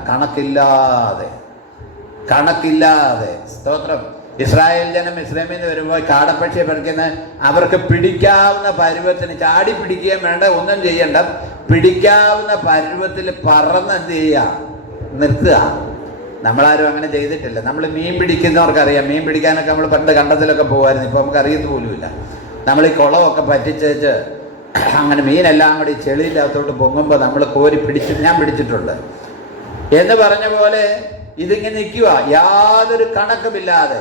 കണക്കില്ലാതെ. സ്തോത്രം. ഇസ്രായേൽ ജനം ഇസ്രായേലിൽ നിന്ന് വരുമ്പോൾ കാടപ്പക്ഷിയെ പറിക്കുന്ന അവർക്ക് പിടിക്കാവുന്ന പരുവത്തിന് ചാടി പിടിക്കുകയും വേണ്ട, ഒന്നും ചെയ്യണ്ട, പിടിക്കാവുന്ന പരുവത്തിൽ പറന്ന് എന്ത് ചെയ്യുക? നിർത്തുക. നമ്മളാരും അങ്ങനെ ചെയ്തിട്ടില്ല. നമ്മൾ മീൻ പിടിക്കുന്നവർക്കറിയാം. മീൻ പിടിക്കാനൊക്കെ നമ്മൾ പണ്ട് കണ്ടത്തിലൊക്കെ പോകുമായിരുന്നു. ഇപ്പോൾ നമുക്ക് അറിയത്ത് പോലുമില്ല. നമ്മൾ ഈ കുളമൊക്കെ പറ്റിച്ചേച്ച് അങ്ങനെ മീനെല്ലാം കൂടി ചെളിയില്ലാത്തോട്ട് പൊങ്ങുമ്പോൾ നമ്മൾ കോരി ഞാൻ പിടിച്ചിട്ടുണ്ട് എന്ന് പറഞ്ഞ പോലെ ഇതിങ്ങനെ നിൽക്കുക, യാതൊരു കണക്കുമില്ലാതെ.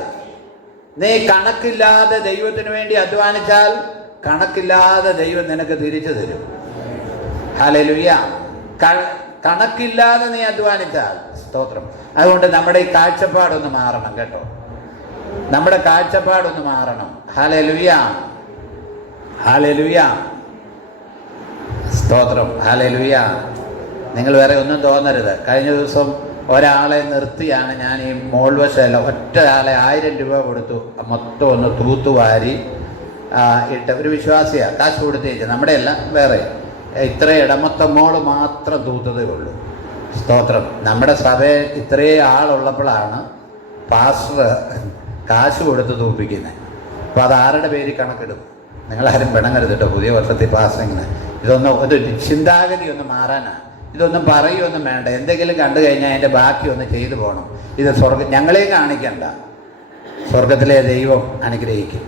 നീ കണക്കില്ലാതെ ദൈവത്തിന് വേണ്ടി അധ്വാനിച്ചാൽ കണക്കില്ലാതെ ദൈവം നിനക്ക് തിരിച്ചു തരും. ഹല്ലേലൂയ. കണക്കില്ലാതെ നീ അധ്വാനിച്ചാൽ. സ്തോത്രം. അതുകൊണ്ട് നമ്മുടെ ഈ കാഴ്ചപ്പാടൊന്ന് മാറണം കേട്ടോ. നമ്മുടെ കാഴ്ചപ്പാടൊന്ന് മാറണം. Hallelujah, hallelujah. സ്തോത്രം. ഹല്ലേലൂയ. നിങ്ങൾ വേറെ ഒന്നും തോന്നരുത്. കഴിഞ്ഞ ദിവസം ഒരാളെ നിർത്തിയാണ് ഞാൻ ഈ മോൾവശമല്ല, ഒറ്റയാളെ 1000 രൂപ കൊടുത്തു മൊത്തം ഒന്ന് തൂത്തുവാരി ഇട്ട ഒരു വിശ്വാസിയാണ്. കാശ് കൊടുത്തേച്ച് നമ്മുടെ എല്ലാം വേറെ ഇത്ര ഇടമൊത്ത മോള് മാത്രം തൂത്തതേ ഉള്ളൂ. സ്തോത്രം. നമ്മുടെ സഭയിൽ ഇത്രയും ആളുള്ളപ്പോഴാണ് പാസ്റ്റർ കാശ് കൊടുത്ത് തൂപ്പിക്കുന്നത്. അപ്പോൾ അത് ആരുടെ പേരിൽ കണക്കിടും? നിങ്ങളാരും പിണങ്ങരുത് കേട്ടോ. പുതിയ വർഷത്തിൽ പാസ്റ്ററിങ്ങനെ ഒരു ചിന്താഗതി ഒന്ന് മാറാനാണ്. ഇതൊന്നും പറയുകയൊന്നും വേണ്ട. എന്തെങ്കിലും കണ്ടു കഴിഞ്ഞാൽ അതിൻ്റെ ബാക്കി ഒന്ന് ചെയ്തു പോകണം. ഇത് ഞങ്ങളെയും കാണിക്കണ്ട, സ്വർഗത്തിലെ ദൈവം അനുഗ്രഹിക്കും.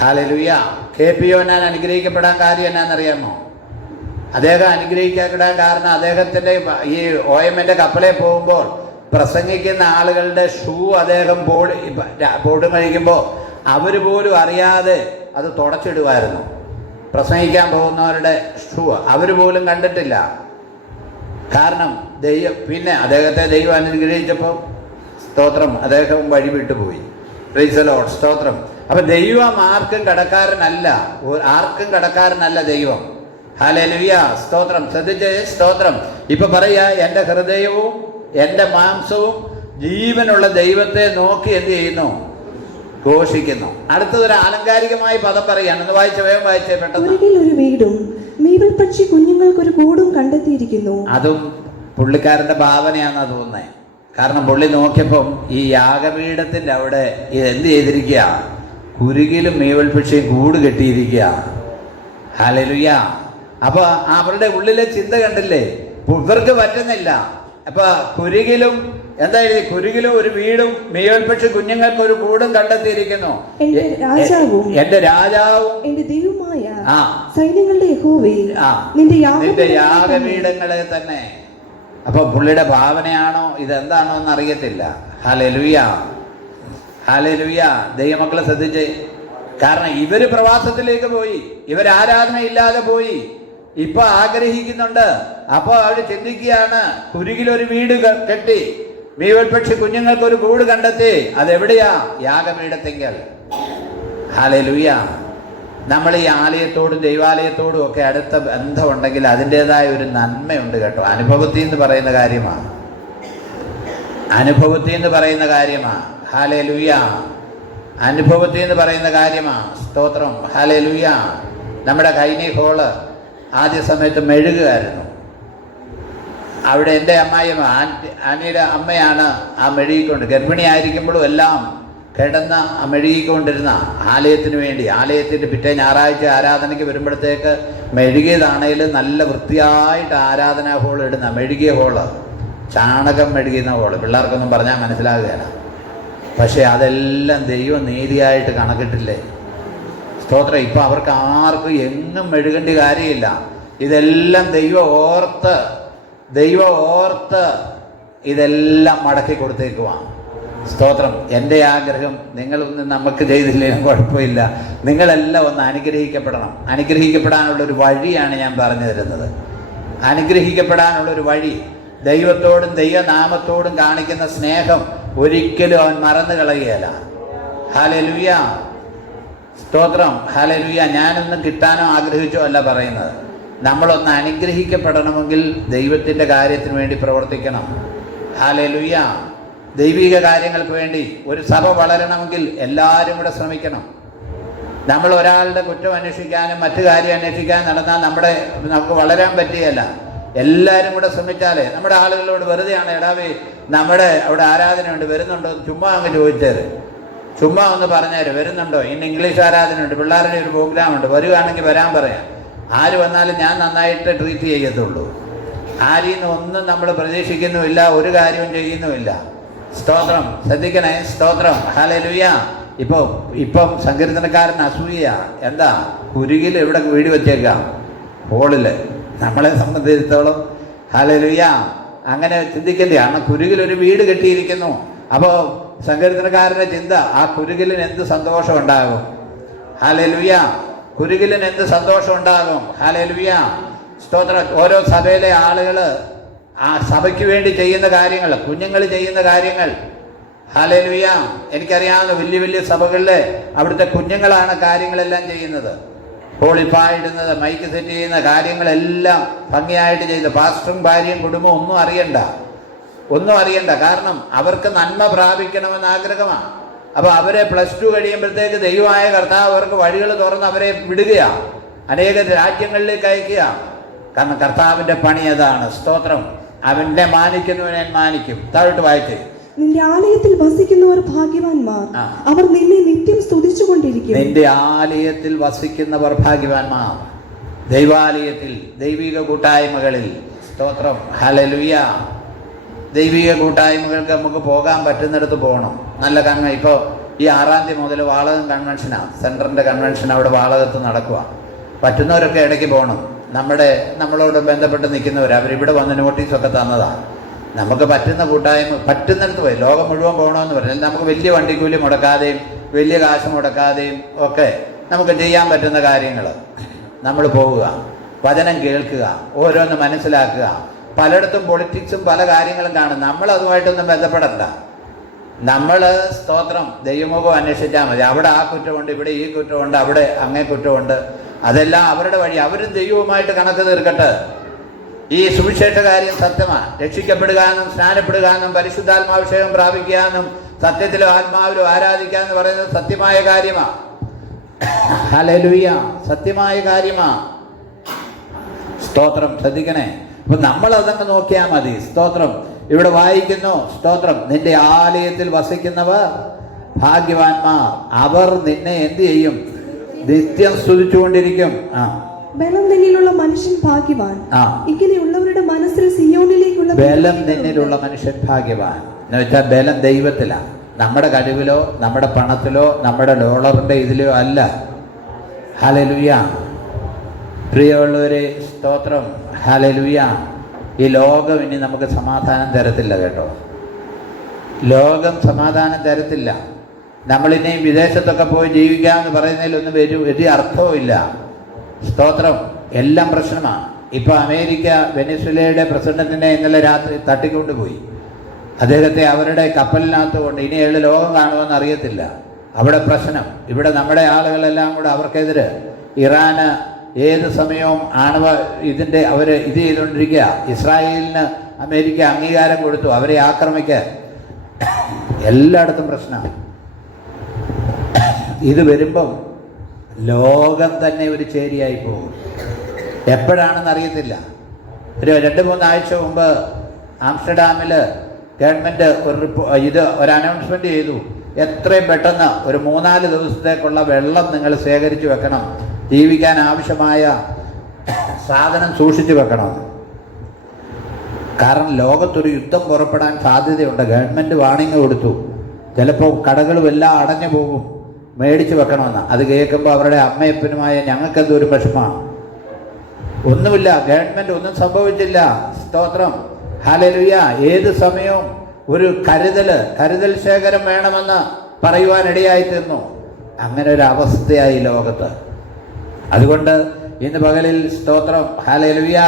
ഹല്ലേലൂയ. KP യോഹന്നാൻ അനുഗ്രഹിക്കപ്പെടാൻ കാര്യം എന്നാണെന്നറിയാമോ? അദ്ദേഹം അനുഗ്രഹിക്കപ്പെടാൻ കാരണം അദ്ദേഹത്തിൻ്റെ ഈ OMൻ്റെ കപ്പലിൽ പോകുമ്പോൾ പ്രസംഗിക്കുന്ന ആളുകളുടെ ഷൂ അദ്ദേഹം ബോർഡ് കഴിക്കുമ്പോൾ അവർ പോലും അറിയാതെ അത് തുടച്ചിടുമായിരുന്നു. പ്രസംഗിക്കാൻ പോകുന്നവരുടെ ഷൂ അവർ പോലും കണ്ടിട്ടില്ല. കാരണം പിന്നെ അദ്ദേഹത്തെ ദൈവം അനുഗ്രഹിച്ചപ്പോൾ സ്തോത്രം അദ്ദേഹം വഴി വിട്ടുപോയി. Price the Lord. സ്തോത്രം. അപ്പം ദൈവം ആർക്കും കടക്കാരനല്ല ദൈവം. ഹല്ലേലൂയ. സ്തോത്രം. ശ്രദ്ധിച്ചേ. സ്തോത്രം. ഇപ്പൊ പറയാ, എൻ്റെ ഹൃദയവും എൻ്റെ മാംസവും ജീവനുള്ള ദൈവത്തെ നോക്കി എന്ത് ചെയ്യുന്നു? ഘോഷിക്കുന്നു. അടുത്തതൊരു ആലങ്കാരികമായ പദം പറയാണ്. ഒന്ന് വേഗം വായിച്ചേ പെട്ടെന്ന്. ഒരു വീടും മീവൽ പക്ഷി കുഞ്ഞുങ്ങൾക്കൊരു കൂടും കണ്ടെത്തിയിരിക്കുന്നു. അതും പുള്ളിക്കാരന്റെ ഭാവനയാണെന്നാ തോന്നുന്നേ. കാരണം പുള്ളി നോക്കിയപ്പം ഈ യാഗപീഠത്തിൻ്റെ അവിടെ എന്ത് ചെയ്തിരിക്കുക? കുരുകിലും മീവൽപക്ഷിയും കൂട് കെട്ടിയിരിക്കുക. ഹല്ലേലൂയ. അപ്പൊ അവരുടെ ഉള്ളിലെ ചിന്ത കണ്ടില്ലേ? ഇവർക്ക് പറ്റുന്നില്ല. അപ്പൊ കുരുകിലും എന്താ എഴുതി? കുരുകിലും ഒരു വീടും മീവൽപക്ഷി കുഞ്ഞുങ്ങൾക്ക് ഒരു കൂടും കണ്ടെത്തിയിരിക്കുന്നു. എന്റെ രാജാവും എന്റെ ദൈവമായ സൈന്യങ്ങളുടെ യഹോവേ, നിന്റെ യാഗപീഠങ്ങളെ തന്നെ. അപ്പൊ പുള്ളിയുടെ ഭാവനയാണോ ഇതെന്താണോ എന്ന് അറിയത്തില്ല. Hallelujah, hallelujah. ദൈവമക്കളെ ശ്രദ്ധിച്ചേ. കാരണം ഇവര് പ്രവാസത്തിലേക്ക് പോയി, ഇവർ ആരാധനയില്ലാതെ പോയി, ഇപ്പൊ ആഗ്രഹിക്കുന്നുണ്ട്. അപ്പൊ അവര് ചിന്തിക്കുകയാണ്, കുരുകിലൊരു വീട് കെട്ടി മീവൽപക്ഷി കുഞ്ഞുങ്ങൾക്ക് ഒരു കൂട് കണ്ടെത്തി. അതെവിടെയാ? യാഗപീഠത്തെങ്കിൽ. ഹല്ലേലൂയ. നമ്മൾ ഈ ആലയത്തോടും ദൈവാലയത്തോടും ഒക്കെ അടുത്ത ബന്ധമുണ്ടെങ്കിൽ അതിൻ്റെതായ ഒരു നന്മയുണ്ട് കേട്ടോ. അനുഭവത്തിൽ നിന്ന് പറയുന്ന കാര്യമാണ്, അനുഭവത്തിൽ നിന്ന് പറയുന്ന കാര്യമാണ്. ഹല്ലേലൂയ. അനുഭവത്തിൽ നിന്ന് പറയുന്ന കാര്യമാണ്. സ്തോത്രം. ഹല്ലേലൂയ. നമ്മുടെ കൈനി ഹോള് ആദ്യ സമയത്ത് മെഴുകുമായിരുന്നു. അവിടെ എൻ്റെ അമ്മായിയമ്മ ആനിയുടെ അമ്മയാണ് ആ മെഴുകിക്കൊണ്ട്, ഗർഭിണിയായിരിക്കുമ്പോഴും എല്ലാം കിടന്ന് മെഴുകിക്കൊണ്ടിരുന്ന ആലയത്തിന് വേണ്ടി. ആലയത്തിൻ്റെ പിറ്റേ ഞായറാഴ്ച ആരാധനയ്ക്ക് വരുമ്പോഴത്തേക്ക് മെഴുകിയതാണേലും നല്ല വൃത്തിയായിട്ട് ആരാധനാ ഹോൾ ഇടുന്ന മെഴുകിയ ഹോള്, ചാണകം മെഴുകുന്ന ഹോള്. പിള്ളേർക്കൊന്നും പറഞ്ഞാൽ മനസ്സിലാകുകയില്ല. പക്ഷേ അതെല്ലാം ദൈവം നീതിയായിട്ട് കണക്കിട്ടില്ലേ? സ്തോത്രം. ഇപ്പം അവർക്ക് ആർക്കും എങ്ങും മെഴുകേണ്ട കാര്യമില്ല. ഇതെല്ലാം ദൈവം ഓർത്ത് ഇതെല്ലാം മടക്കി കൊടുത്തേക്കുവാണ്. സ്തോത്രം. എൻ്റെ ആഗ്രഹം, നിങ്ങളൊന്നും നമുക്ക് ചെയ്തില്ലെങ്കിലും കുഴപ്പമില്ല, നിങ്ങളെല്ലാം ഒന്ന് അനുഗ്രഹിക്കപ്പെടണം. അനുഗ്രഹിക്കപ്പെടാനുള്ളൊരു വഴിയാണ് ഞാൻ പറഞ്ഞു തരുന്നത്. അനുഗ്രഹിക്കപ്പെടാനുള്ളൊരു വഴി, ദൈവത്തോടും ദൈവനാമത്തോടും കാണിക്കുന്ന സ്നേഹം ഒരിക്കലും അവൻ മറന്നു കളയുകയില്ല. ഹല്ലേലൂയ. സ്തോത്രം. ഹല്ലേലൂയ. ഞാനൊന്നും കിട്ടാനോ ആഗ്രഹിച്ചോ അല്ല പറയുന്നത്. നമ്മളൊന്ന് അനുഗ്രഹിക്കപ്പെടണമെങ്കിൽ ദൈവത്തിൻ്റെ കാര്യത്തിന് വേണ്ടി പ്രവർത്തിക്കണം. ഹല്ലേലൂയ. ദൈവിക കാര്യങ്ങൾക്ക് വേണ്ടി ഒരു സഭ വളരണമെങ്കിൽ എല്ലാവരും കൂടെ ശ്രമിക്കണം. നമ്മൾ ഒരാളുടെ കുറ്റം അന്വേഷിക്കാനും മറ്റു കാര്യം അന്വേഷിക്കാനും നടന്നാൽ നമുക്ക് വളരാൻ പറ്റുകയല്ല. എല്ലാവരും കൂടെ ശ്രമിച്ചാലേ. നമ്മുടെ ആളുകളോട് വെറുതെയാണ്, എടാവേ നമ്മുടെ അവിടെ ആരാധനയുണ്ട്, വരുന്നുണ്ടോ? ചുമ്മാ അങ്ങ് ചോദിച്ചേര്, ചുമ്മാ ഒന്ന് പറഞ്ഞേര്, വരുന്നുണ്ടോ? ഇന്ന് ഇംഗ്ലീഷ് ആരാധനയുണ്ട്, പിള്ളേരുടെ ഒരു പ്രോഗ്രാം ഉണ്ട്, വരുവാണെങ്കിൽ വരാൻ പറയാം. ആര് വന്നാലും ഞാൻ നന്നായിട്ട് ട്രീറ്റ് ചെയ്യത്തുള്ളൂ. ആരിൽ നിന്ന് ഒന്നും നമ്മൾ പ്രതീക്ഷിക്കുന്നുമില്ല, ഒരു കാര്യവും ചെയ്യുന്നുമില്ല. സ്തോത്രം. ശ്രദ്ധിക്കണേ. സ്തോത്രം. ഹല്ലേലൂയ. ഇപ്പം സങ്കീർത്തനക്കാരൻ അസൂയ. എന്താ? കുരുകിൽ എവിടെ വീട് വെച്ചേക്കാം? ഹോളില്. നമ്മളെ സംബന്ധിച്ചിടത്തോളം ഹല്ലേലൂയ അങ്ങനെ ചിന്തിക്കണ്ടേ? കാരണം കുരുകിലൊരു വീട് കെട്ടിയിരിക്കുന്നു. അപ്പോൾ സങ്കീർത്തനക്കാരൻ്റെ ചിന്ത, ആ കുരുകിലിന് എന്ത് സന്തോഷം ഉണ്ടാകും? ഹല്ലേലൂയ. കുരുകിലിന് എന്ത് സന്തോഷം ഉണ്ടാകും? ഹല്ലേലൂയ. സ്തോത്രം. ഓരോ സഭയിലെ ആളുകൾ ആ സഭയ്ക്ക് വേണ്ടി ചെയ്യുന്ന കാര്യങ്ങൾ, കുഞ്ഞുങ്ങൾ ചെയ്യുന്ന കാര്യങ്ങൾ. ഹല്ലേലൂയ. എനിക്കറിയാവുന്ന വലിയ വലിയ സഭകളിലെ അവിടുത്തെ കുഞ്ഞുങ്ങളാണ് കാര്യങ്ങളെല്ലാം ചെയ്യുന്നത്. ഹോളിപ്പായിടുന്നത്, മൈക്ക് സെറ്റ് ചെയ്യുന്ന കാര്യങ്ങളെല്ലാം ഭംഗിയായിട്ട് ചെയ്ത്. പാസ്റ്ററും ഭാര്യയും കുടുംബവും ഒന്നും അറിയണ്ട. കാരണം അവർക്ക് നന്മ പ്രാപിക്കണമെന്ന് ആഗ്രഹമാണ്. അപ്പോൾ അവരെ +2 കഴിയുമ്പോഴത്തേക്ക് ദൈവമായ കർത്താവ് അവർക്ക് വഴികൾ തുറന്ന് അവരെ വിടുകയാണ്, അനേക രാജ്യങ്ങളിലേക്ക് അയക്കുക. കാരണം കർത്താവിൻ്റെ പണി അതാണ്. സ്തോത്രം. അവനെ മാനിക്കുന്നവനെ മാനിക്കും. താഴോട്ട് വായിച്ചേ. നിന്റെ ആലയത്തിൽ വസിക്കുന്നവർ ഭാഗ്യവാന്മാർ, അവർ നിന്നെ നിത്യം സ്തുതിച്ചുകൊണ്ടിരിക്കും. നിന്റെ ആലയത്തിൽ വസിക്കുന്നവർ ഭാഗ്യവാന്മാർ. ദൈവാലയത്തിൽ, ദൈവിക കൂട്ടായ്മകളിൽ. സ്തോത്രം. ഹല്ലേലൂയ. ദൈവിക കൂട്ടായ്മകൾക്ക് നമുക്ക് പോകാൻ പറ്റുന്നിടത്ത് പോകണം. നല്ല ഇപ്പോൾ ഈ 6-ാം തീയതി മുതൽ വാളകം കൺവെൻഷനാണ്. സെൻറ്ററിൻ്റെ കൺവെൻഷൻ അവിടെ വാളകത്ത് നടക്കുക. പറ്റുന്നവരൊക്കെ ഇടയ്ക്ക് പോകണം. നമ്മളോട് ബന്ധപ്പെട്ട് നിൽക്കുന്നവർ അവരിവിടെ വന്ന് നോട്ടീസൊക്കെ തന്നതാണ്. നമുക്ക് പറ്റുന്ന കൂട്ടായ്മ പറ്റുന്നിടത്ത് പോയി. ലോകം മുഴുവൻ പോകണമെന്ന് പറഞ്ഞാൽ നമുക്ക് വലിയ വണ്ടിക്കൂലി മുടക്കാതെയും വലിയ കാശ് മുടക്കാതെയും ഒക്കെ നമുക്ക് ചെയ്യാൻ പറ്റുന്ന കാര്യങ്ങൾ നമ്മൾ പോവുക, വചനം കേൾക്കുക, ഓരോന്ന് മനസ്സിലാക്കുക. പലയിടത്തും പൊളിറ്റിക്സും പല കാര്യങ്ങളും കാണും. നമ്മൾ അതുമായിട്ടൊന്നും ബന്ധപ്പെടണ്ട. നമ്മൾ സ്തോത്രം ദൈവമുഖം അന്വേഷിച്ചാൽ മതി. അവിടെ ആ കുറ്റമുണ്ട്, ഇവിടെ ഈ കുറ്റമുണ്ട്, അവിടെ അങ്ങേ കുറ്റമുണ്ട്. അതെല്ലാം അവരുടെ വഴി. അവരും ദൈവവുമായിട്ട് കണക്ക് തീർക്കട്ടെ. ഈ സുവിശേഷ കാര്യം സത്യമാണ്. രക്ഷിക്കപ്പെടുകാനും സ്നാനപ്പെടുകാനും പരിശുദ്ധാത്മാഭിഷേകം പ്രാപിക്കാനും സത്യത്തിലും ആത്മാവിലും ആരാധിക്കാന്ന് പറയുന്നത് സത്യമായ കാര്യമാണ്. ഹല്ലേലൂയ. സത്യമായ കാര്യമാണ്. സ്തോത്രം. ശ്രദ്ധിക്കണേ. അപ്പൊ നമ്മൾ അതങ്ങ് നോക്കിയാൽ മതി. സ്തോത്രം. ഇവിടെ വായിക്കുന്നു, സ്തോത്രം, നിന്റെ ആലയത്തിൽ വസിക്കുന്നവർ ഭാഗ്യവാന്മാർ, അവർ നിന്നെ എന്ത് ചെയ്യും? നിത്യം സ്തുതിച്ചുകൊണ്ടിരിക്കും. ബലം നിന്നിലുള്ള മനുഷ്യൻ ഭാഗ്യവാൻ. ഇങ്ങനെയുള്ളവരുടെ മനസ്സിൽ സിയോനിലേക്കുള്ള ബലം നിന്നിലുള്ള മനുഷ്യൻ ഭാഗ്യവാൻ എന്ന് വെച്ചാൽ ബലം ദൈവത്തിലാണ്, നമ്മുടെ കഴിവിലോ നമ്മുടെ പണത്തിലോ നമ്മുടെ ഡോളറിന്റെ ഇതിലോ അല്ല. ഹല്ലേലൂയ. പ്രിയമുള്ളവരെ, സ്തോത്രം, ഹല്ലേലൂയ. ഈ ലോകം ഇനി നമുക്ക് സമാധാനം തരത്തില്ല കേട്ടോ. ലോകം സമാധാനം തരത്തില്ല. നമ്മളിനി വിദേശത്തൊക്കെ പോയി ജീവിക്കാമെന്ന് പറയുന്നതിലൊന്നും വലിയ അർത്ഥവും ഇല്ല. സ്തോത്രം, എല്ലാം പ്രശ്നമാണ്. ഇപ്പോൾ അമേരിക്ക വെനിസ്വേലയുടെ പ്രസിഡന്റിനെ ഇന്നലെ രാത്രി തട്ടിക്കൊണ്ടുപോയി. അദ്ദേഹത്തെ അവരുടെ കപ്പലിനകത്ത് കൊണ്ട് ഇനി ഏഴ് ലോകം കാണുമെന്ന് അറിയത്തില്ല. അവിടെ പ്രശ്നം. ഇവിടെ നമ്മുടെ ആളുകളെല്ലാം കൂടെ അവർക്കെതിരെ ഇറാന് ഏത് സമയവും ആണവ അവർ ഇത് ചെയ്തുകൊണ്ടിരിക്കുക. ഇസ്രായേലിന് അമേരിക്ക അംഗീകാരം കൊടുത്തു അവരെ ആക്രമിക്കാൻ. എല്ലായിടത്തും പ്രശ്നമാണ്. ഇത് വരുമ്പം ലോകം തന്നെ ഒരു ചേരിയായി പോകും. എപ്പോഴാണെന്ന് അറിയത്തില്ല. ഒരു 2-3 ആഴ്ച മുമ്പ് ആംസ്റ്റർഡാമിൽ ഗവൺമെൻറ് ഒരു അനൗൺസ്മെൻറ്റ് ചെയ്തു, എത്രയും പെട്ടെന്ന് ഒരു 3-4 ദിവസത്തേക്കുള്ള വെള്ളം നിങ്ങൾ ശേഖരിച്ചു വെക്കണം, ജീവിക്കാൻ ആവശ്യമായ സാധനം സൂക്ഷിച്ചു വെക്കണം. കാരണം ലോകത്തൊരു യുദ്ധം പുറപ്പെടാൻ സാധ്യതയുണ്ട്. ഗവൺമെൻറ് വാണിംഗ് കൊടുത്തു, ചിലപ്പോൾ കടകളും എല്ലാം അടഞ്ഞു പോകും, മേടിച്ചു വെക്കണമെന്ന്. അത് കേൾക്കുമ്പോൾ അവരുടെ അമ്മയപ്പനുമായ ഞങ്ങൾക്കെന്തോ ഒരു വിഷമമാണ്. ഒന്നുമില്ല, ഗവൺമെൻറ് ഒന്നും സംഭവിച്ചില്ല. സ്തോത്രം, ഹല്ലേലൂയ. ഏത് സമയവും ഒരു കരുതൽ ശേഖരം വേണമെന്ന് പറയുവാനിടയായി തീർന്നു. അങ്ങനെ ഒരു അവസ്ഥയായി ലോകത്ത്. അതുകൊണ്ട് ഇന്ന് പകലിൽ സ്തോത്രം, ഹല്ലേലൂയ,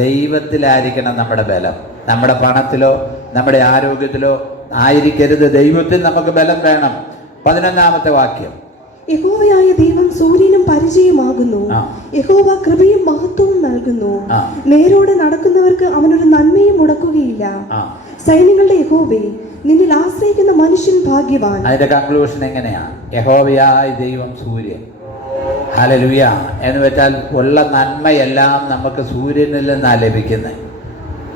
ദൈവത്തിലായിരിക്കണം നമ്മുടെ ബലം. നമ്മുടെ പണത്തിലോ നമ്മുടെ ആരോഗ്യത്തിലോ ആയിരിക്കരുത്. ദൈവത്തിൽ നമുക്ക് ബലം വേണം. 11-ാമത്തെ വാക്യം, യഹോവയായ ദൈവം സൂര്യനും പരിചയമാകുന്നു. യഹോവ കൃപയും മഹത്വവും നൽകുന്നു. നേരോടെ നടക്കുന്നവർക്ക് അവനൊരു നന്മയും മുടക്കുകയില്ല. സൈന്യങ്ങളുടെ യഹോവേ, നിന്നിൽ ആശ്രയിക്കുന്ന മനുഷ്യൻ ഭാഗ്യവാൻ. അതിന്റെ കൺക്ലൂഷൻ എങ്ങനെയാ? യഹോവയായ ദൈവം സൂര്യൻ, ഹല്ലേലൂയ, എന്ന് വെച്ചാൽ ഉള്ള നന്മയെല്ലാം നമുക്ക് സൂര്യനിൽ നിന്നാണ് ലഭിക്കുന്നത്.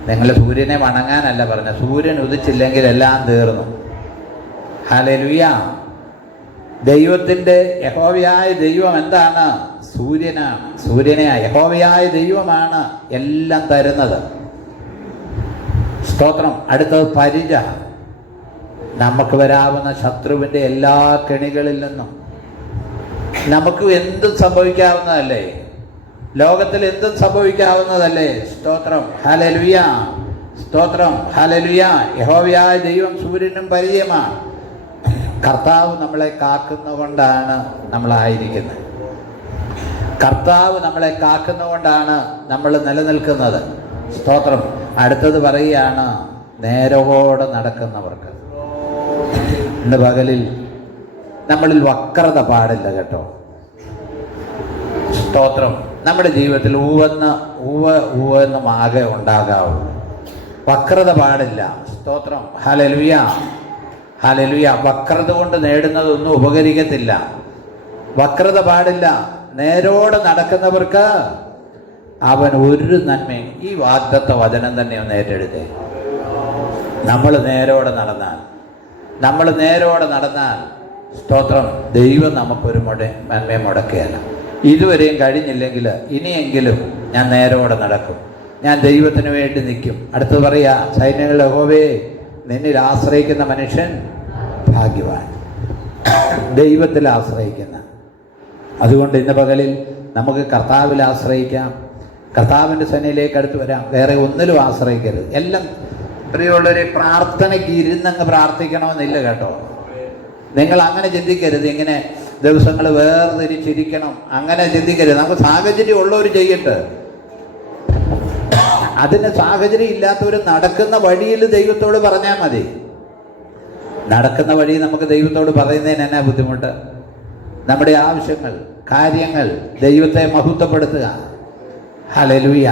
നിങ്ങൾ സൂര്യനെ വണങ്ങാനല്ല പറഞ്ഞ, സൂര്യൻ ഉദിച്ചില്ലെങ്കിൽ എല്ലാം തീർന്നു. ഹല്ലേലൂയ. ദൈവത്തിൻ്റെ യഹോവയായ ദൈവം എന്താണ്? സൂര്യനാണ്. യഹോവയായ ദൈവമാണ് എല്ലാം തരുന്നത്. സ്തോത്രം. അടുത്തത് പരിച. നമുക്ക് വരാവുന്ന ശത്രുവിൻ്റെ എല്ലാ കെണികളിൽ നിന്നും നമുക്ക് എന്തും സംഭവിക്കാവുന്നതല്ലേ? ലോകത്തിൽ എന്തും സംഭവിക്കാവുന്നതല്ലേ? സ്തോത്രം, ഹല്ലേലൂയ. സ്തോത്രം, ഹല്ലേലൂയ. യഹോവയായ ദൈവം സൂര്യനും പരിചയമാണ്. കർത്താവ് നമ്മളെ കാക്കുന്നതുകൊണ്ടാണ് നമ്മളായിരിക്കുന്നത്. കർത്താവ് നമ്മളെ കാക്കുന്നതുകൊണ്ടാണ് നമ്മൾ നിലനിൽക്കുന്നത്. സ്തോത്രം. അടുത്തത് പറയുകയാണ്, നേരോടെ നടക്കുന്നവർക്ക്. ഇന്ന് പകലിൽ നമ്മളിൽ വക്രത പാടില്ല കേട്ടോ. സ്തോത്രം. നമ്മുടെ ജീവിതത്തിൽ ഊവെന്നും ആകെ ഉണ്ടാകാവൂ. വക്രത പാടില്ല. സ്തോത്രം, ഹല്ലേലൂയ, ഹല്ലേലൂയ. വക്രത കൊണ്ട് നേടുന്നതൊന്നും ഉപകരിക്കത്തില്ല. വക്രത പാടില്ല. നേരോടെ നടക്കുന്നവർക്ക് അവൻ ഒരു നന്മയും. ഈ വാഗ്ദത്ത വചനം തന്നെ ഒന്ന് ഏറ്റെടുത്തേ. നമ്മൾ നേരോടെ നടന്നാൽ സ്തോത്രം, ദൈവം നമുക്കൊരു നന്മയും മുടക്കുകയല്ല. ഇതുവരെയും കഴിഞ്ഞില്ലെങ്കിൽ ഇനിയെങ്കിലും ഞാൻ നേരോടെ നടക്കും, ഞാൻ ദൈവത്തിന് വേണ്ടി നിൽക്കും. അടുത്തത് പറയാ, സൈന്യങ്ങളുടെ യഹോവേ, നിന്നിൽ ആശ്രയിക്കുന്ന മനുഷ്യൻ ഭാഗ്യവാൻ. ദൈവത്തിൽ ആശ്രയിക്കുന്ന. അതുകൊണ്ട് ഇന്ന് പകലിൽ നമുക്ക് കർത്താവിൽ ആശ്രയിക്കാം, കർത്താവിൻ്റെ സന്നിധിയിലേക്ക് അടുത്ത് വരാം. വേറെ ഒന്നിലും ആശ്രയിക്കരുത്. എല്ലാം പ്രിയമുള്ളവരെ, പ്രാർത്ഥനയ്ക്ക് ഇരുന്നങ്ങ് പ്രാർത്ഥിക്കണമെന്നില്ല കേട്ടോ. നിങ്ങൾ അങ്ങനെ ചിന്തിക്കരുത്. ഇങ്ങനെ ദിവസങ്ങൾ വേർതിരിച്ചിരിക്കണം, അങ്ങനെ ചിന്തിക്കരുത്. നമുക്ക് സാഹചര്യം ഉള്ളവർ ചെയ്യട്ടെ. അതിന് സാഹചര്യം ഇല്ലാത്തവർ നടക്കുന്ന വഴിയിൽ ദൈവത്തോട് പറഞ്ഞാൽ മതി. നടക്കുന്ന വഴി നമുക്ക് ദൈവത്തോട് പറയുന്നതിന് എന്നാ ബുദ്ധിമുട്ട്? നമ്മുടെ ആവശ്യങ്ങൾ, കാര്യങ്ങൾ, ദൈവത്തെ മഹത്വപ്പെടുത്തുക. ഹല്ലേലൂയ.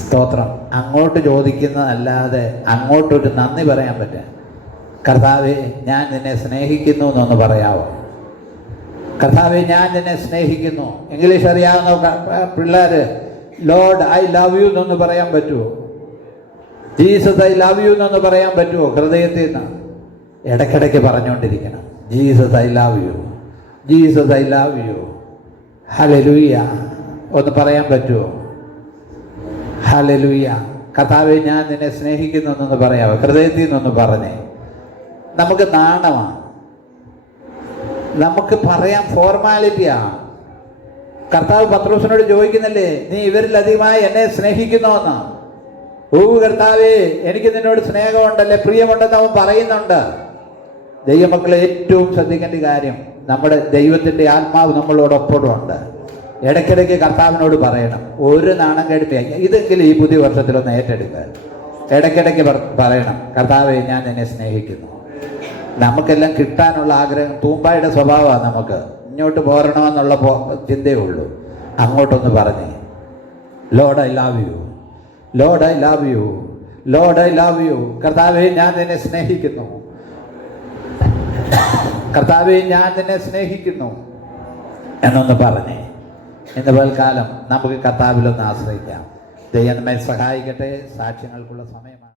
സ്തോത്രം. അങ്ങോട്ട് ചോദിക്കുന്നതല്ലാതെ അങ്ങോട്ടൊരു നന്ദി പറയാൻ പറ്റുക. കർത്താവേ, ഞാൻ നിന്നെ സ്നേഹിക്കുന്നു എന്നൊന്ന് പറയാവോ? കർത്താവേ, ഞാൻ നിന്നെ സ്നേഹിക്കുന്നു. ഇംഗ്ലീഷ് അറിയാവുന്ന പിള്ളേർ ലോർഡ് ഐ ലവ് യു എന്നൊന്ന് പറയാൻ പറ്റുമോ? ജീസസ് ഐ ലവ് യു എന്നൊന്ന് പറയാൻ പറ്റുമോ ഹൃദയത്തിൽ നിന്ന്? ഇടയ്ക്കിടയ്ക്ക് പറഞ്ഞുകൊണ്ടിരിക്കണം, Jesus I love you, Jesus I love you, hallelujah ഒന്ന് പറയാൻ പറ്റുമോ? ഹല്ലേലൂയ. കർത്താവേ ഞാൻ നിന്നെ സ്നേഹിക്കുന്നു എന്നൊന്ന് പറയാമോ? ഹൃദയത്തിൽ നിന്നൊന്ന് പറഞ്ഞേ. നമുക്ക് നാണമാണ്, നമുക്ക് പറയാൻ ഫോർമാലിറ്റിയാണ്. കർത്താവ് പത്രോസിനോട് ചോദിക്കുന്നില്ലേ, നീ ഇവരിൽ അധികമായി എന്നെ സ്നേഹിക്കുന്നോന്ന്? ഓ കർത്താവേ, എനിക്ക് നിന്നോട് സ്നേഹമുണ്ടല്ലേ, പ്രിയമുണ്ടെന്ന് അവൻ പറയുന്നുണ്ട്. ദൈവമക്കളെ ഏറ്റവും ശ്രദ്ധിക്കേണ്ട കാര്യം, നമ്മുടെ ദൈവത്തിൻ്റെ ആത്മാവ് നമ്മളോടൊപ്പമുണ്ട്. ഇടയ്ക്കിടയ്ക്ക് കർത്താവിനോട് പറയണം, ഒരു നാണം കെടുത്തി ഇതെങ്കിലും ഈ പുതിയ വർഷത്തിലൊന്ന് ഏറ്റെടുക്കുക. ഇടയ്ക്കിടയ്ക്ക് പറയണം, കർത്താവേ ഞാൻ നിന്നെ സ്നേഹിക്കുന്നു. നമുക്കെല്ലാം കിട്ടാനുള്ള ആഗ്രഹം, തൂമ്പായുടെ സ്വഭാവമാണ് നമുക്ക്. ഇങ്ങോട്ട് പോരണമെന്നുള്ള ചിന്തയേ ഉള്ളൂ. അങ്ങോട്ടൊന്ന് പറഞ്ഞേ, Lord I love U, Lord I love U, Lord I love U. കർത്താവേ ഞാൻ നിന്നെ സ്നേഹിക്കുന്നു, കർത്താവേ ഞാൻ നിന്നെ സ്നേഹിക്കുന്നു എന്നൊന്ന് പറഞ്ഞേ. ഇന്ന് പൽക്കാലം നമുക്ക് കർത്താവിലൊന്ന് ആശ്രയിക്കാം. ദൈവം നമ്മെ സഹായിക്കട്ടെ. സാക്ഷ്യങ്ങൾക്കുള്ള സമയമാണ്.